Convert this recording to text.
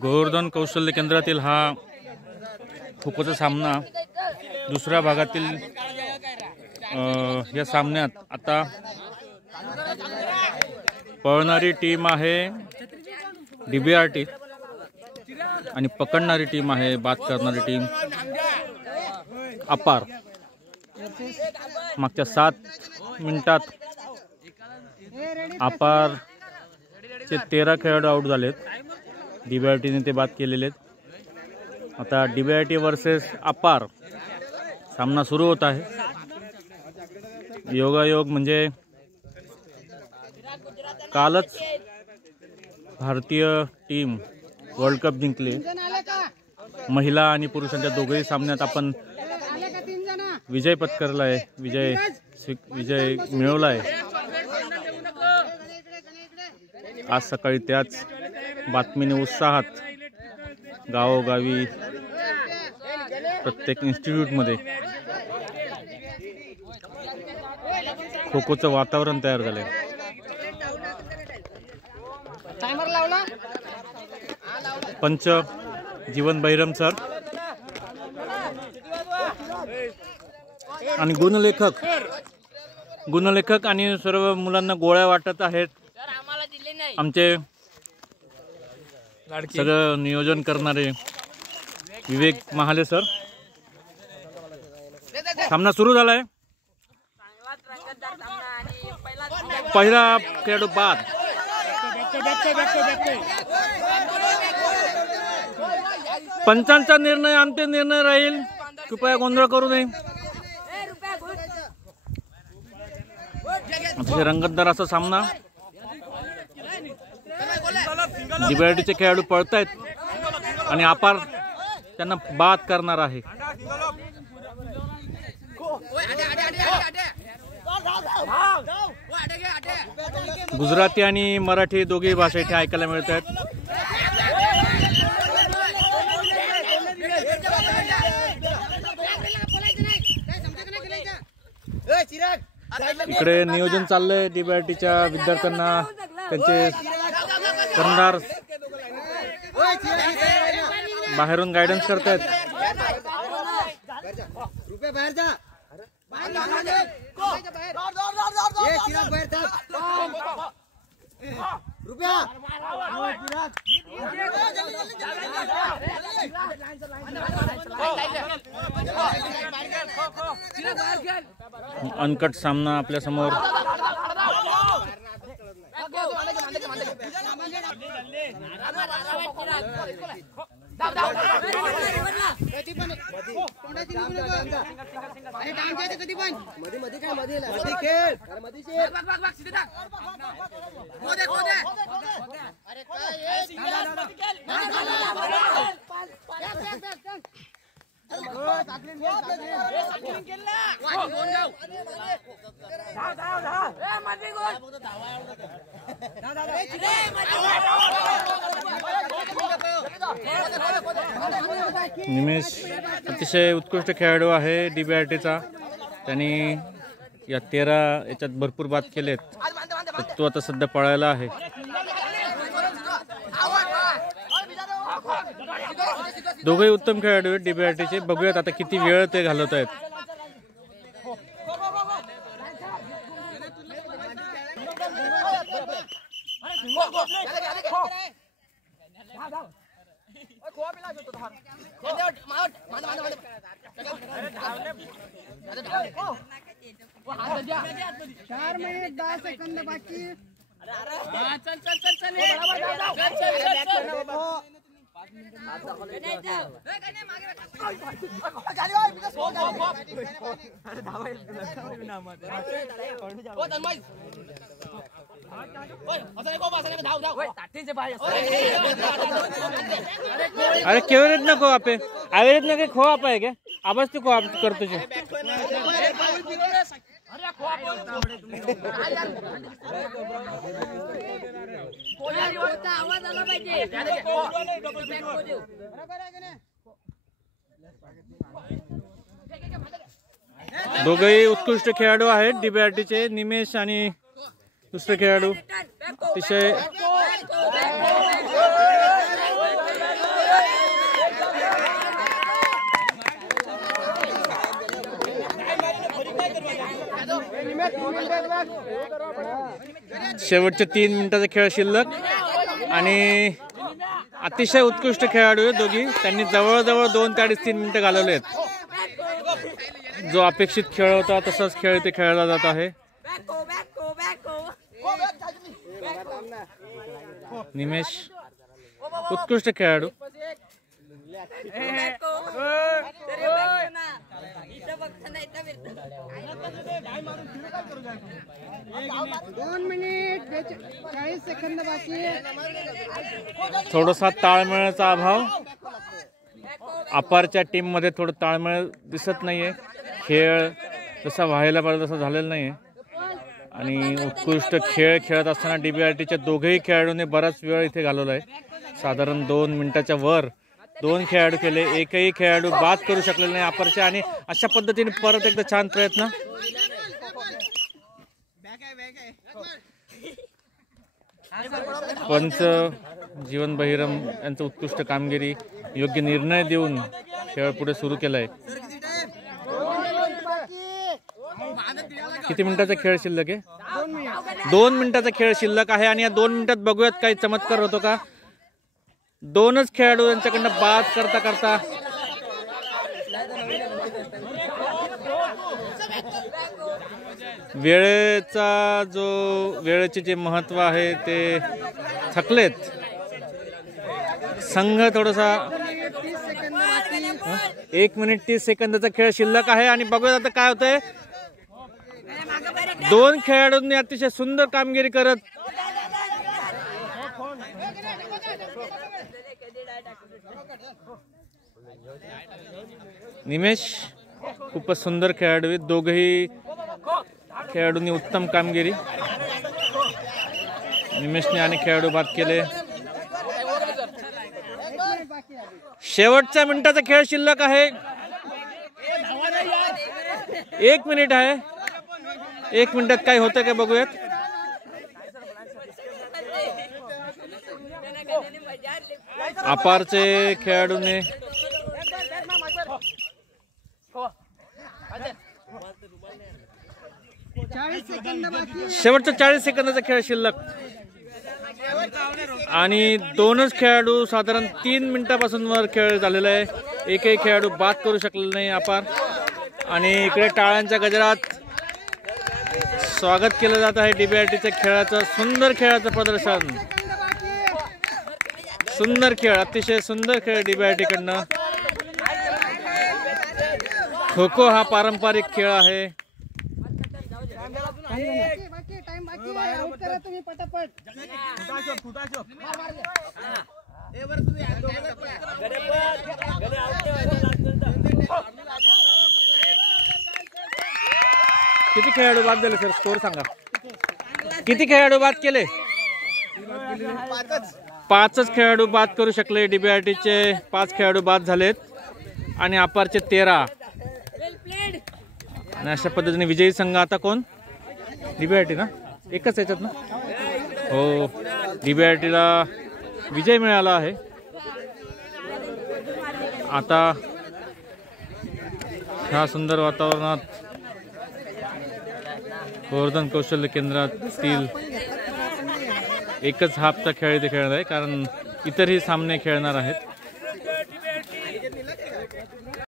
गोवर्धन कौशल्य केंद्रातील हा खो-खोचा सामना दुसऱ्या भागातील या सामन्यात आता पळणारी टीम आहे DBRT आणि पकडणारी टीम आहे बाद करणारी टीम अपार। मागच्या 7 मिनिटात अपार चे 13 खेळाडू आउट झालेत, DBRT ने ते बाद केलेले आहेत। आता DBRT वर्सेस अपार सामना सुरू होत आहे। योगायोग म्हणजे कालच भारतीय टीम वर्ल्ड कप जिंकली। महिला आणि पुरुषांच्या दोघेही सामन्यात आपण विजय पत्करला आहे, विजय मिळवला आहे। आज सकाळी त्याच बातमीने उत्साहात गावोगावी प्रत्येक इन्स्टिट्यूटमध्ये खो-खोचं वातावरण तयार झालंय। पंच जीवन बैरम सर आणि गुणलेखक आणि सर्व मुलांना गोळ्या वाटत आहेत। आमचे सगळं नियोजन करणारे विवेक महाले सर। सामना सुरू झालाय। पहिला खेळाडू बाद। पंचांचा निर्णय अंतिम निर्णय राहील, कृपया गोंधळ करू नये। अतिशय रंगतदार असा सामना। DBRTचे खेळाडू पळतायत आणि अपार त्यांना बाद करणार आहे। गुजराती आणि मराठी दोघी भाषा इथे ऐकायला मिळत आहेत। इकडे नियोजन चाललंय। DBRTच्या विद्यार्थ्यांना त्यांचे कर्णधार बाहेरून गायडन्स करतायत। अनकट सामना आपल्या समोर। निमेश अतिशय उत्कृष्ट खेळाडू आहे DBRTचा। त्यांनी या 13 याच्यात भरपूर बाद केलेत। तो आता सध्या पळायला आहे। दोघेही उत्तम खेळाडू आहेत DBRTचे। बघूयात आता किती वेळ ते घालवत आहेत। चार मिनिट 10 सेकंद बाकी। अरे केवरेज नको आपे एवरेज नके खो आप आहे क्या आवाज तो खो करतो छे। दोघेही उत्कृष्ट खेळाडू आहेत DBRTचे। निमेश आणि दुसरे खेळाडू अतिशय शेवटचे 3 मिनिटाचा खेळ शिल्लक आणि अतिशय उत्कृष्ट खेळाडू आहेत दोघी. त्यांनी जवळजवळ 2 ते 3 मिनिटं घालवले आहेत. जो अपेक्षित खेळ होता तसाच खेळ इथे खेळला जात आहे. निमेश उत्कृष्ट खेळाडू. थोडासा ताळमेळाचा अभाव. अपारच्या टीम मध्ये थोडं ताळमेळ दिसत नाहीये. खेळ जसा व्हायला पाहिजे तसा झालेला नाहीये आणि उत्कृष्ट खेळ खेळत असताना DBRTच्या दोघेही खेळाडूंनी बराच वेळ इथे घालवलाय. साधारण 2 मिनिटाच्या वर 2 खेळाडू केले. एकही खेळाडू बाद करू शकलेला नाही अपारच्या आणि अशा पद्धतीने परत एकदा छान प्रयत्न. पंच जीवन बहिरम यांचं उत्कृष्ट कामगिरी. योग्य निर्णय देऊन खेळ पुढे सुरू केलाय. किती मिनिटाचा खेळ शिल्लक आहे? 2 मिनिटाचा खेळ शिल्लक आहे आणि या 2 मिनिटात बघूयात काही चमत्कार होतो का. 2च खेळाडू यांच्याकडनं बाद करता करता वेळेचे जे महत्व आहे ते थकलेत. संघ थोडासा 1 मिनिट 30 सेकंदाचा खेळ शिल्लक आहे आणि बघूयात आता काय होतंय. 2 खेळाडूंनी अतिशय सुंदर कामगिरी करत निमेश खूपच सुंदर खेळाडू आहेत. दोघेही खेळाडूंनी उत्तम कामगिरी. निमेशने आणि खेळाडू बाद केले. शेवटच्या मिनिटाचा खेळ शिल्लक आहे. 1 मिनिट आहे. 1 मिनिटात काय होतं का बघूयात. अपारचे खेळाडूने शेवटचा 40 सेकंदाचा खेळ शिल्लक आणि 2च खेळाडू साधारण 3 मिनिटापासून वर खेळ झालेला आहे. एकही खेळाडू बाद करू शकलेला नाही अपार. आणि इकडे टाळ्यांच्या गजरात स्वागत केलं जात आहे DBRTच्या खेळाचं. सुंदर खेळाचं प्रदर्शन. सुंदर खेळ, अतिशय सुंदर खेळ DBRT कडनं. खो खो हा पारंपरिक खेळ आहे. किती खेळाडू बाद झाले सर? स्कोर सांगा. किती खेळाडू बाद केले? 5च खेळाडू बाद करू शकले. DBRTचे 5 खेळाडू बाद झालेत आणि अपारचे 13. आणि अशा पद्धतीने विजयी संघ आता कोण? DBRT ना, एकच याच्यात ना. हो, DBRTला विजय मिळाला आहे. आता ह्या सुंदर वातावरणात गोवर्धन कौशल्य केंद्रातील एकच हाफचा खेळ इथे खेळणार आहे कारण इतरही सामने खेळणार आहेत.